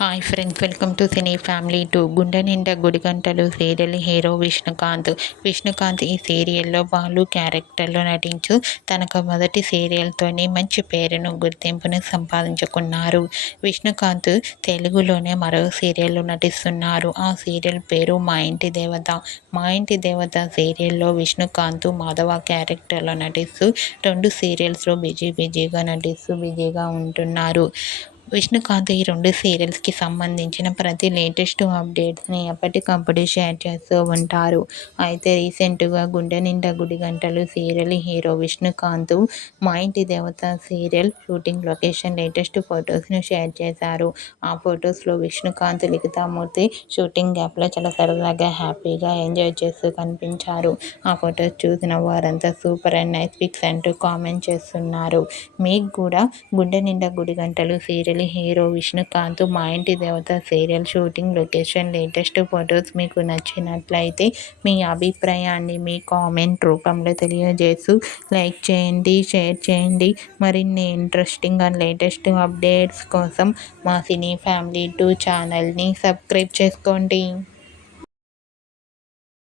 Hi friends, welcome to cine family 2. గుండె నిండా గుడిగంటలు serial hero Vishnukant. Vishnukant ఈ సీరియల్లో బాలు క్యారెక్టర్లో నటించు తనకు మొదటి సీరియల్తోనే మంచి పేరును, గుర్తింపును సంపాదించుకున్నారు. విష్ణుకాంత్ తెలుగులోనే మరో సీరియల్లో నటిస్తున్నారు. ఆ సీరియల్ పేరు మా ఇంటి దేవత. మా ఇంటి దేవత సీరియల్లో విష్ణుకాంత్ మాధవ క్యారెక్టర్లో నటిస్తూ 2 సీరియల్స్లో బిజీగా నటిస్తూ బిజీగా ఉంటున్నారు. విష్ణుకాంత్ ఈ 2 సీరియల్స్కి సంబంధించిన ప్రతి లేటెస్ట్ అప్డేట్స్ని ఎప్పటికప్పుడు షేర్ చేస్తూ ఉంటారు. అయితే రీసెంట్గా గుండె నిండా గుడిగంటలు సీరియల్ హీరో విష్ణుకాంత్ మా ఇంటి దేవత సీరియల్ షూటింగ్ లొకేషన్ లేటెస్ట్ ఫొటోస్ను షేర్ చేశారు. ఆ ఫొటోస్లో విష్ణుకాంత్, లిఖితామూర్తి షూటింగ్ గ్యాప్లో చాలా సరదాగా హ్యాపీగా ఎంజాయ్ చేస్తూ కనిపించారు. ఆ ఫొటోస్ చూసిన వారంతా సూపర్ అండ్ నైస్ పిక్స్ అంటూ కామెంట్ చేస్తున్నారు. మీకు కూడా గుండె నిండా గుడిగంటలు సీరియల్ హీరో విష్ణుకాంత్ మా ఇంటి దేవత serial shooting location latest photos మీకు నచ్చినట్లయితే మీ అభిప్రాయాన్ని మీ కామెంట్ రూపంలో తెలియజేస్తూ లైక్ చేయండి, షేర్ చేయండి. మరిన్ని ఇంట్రెస్టింగ్ అండ్ లేటెస్ట్ అప్డేట్స్ కోసం మా సినీ ఫ్యామిలీ 2 ఛానల్ని సబ్స్క్రైబ్ చేసుకోండి.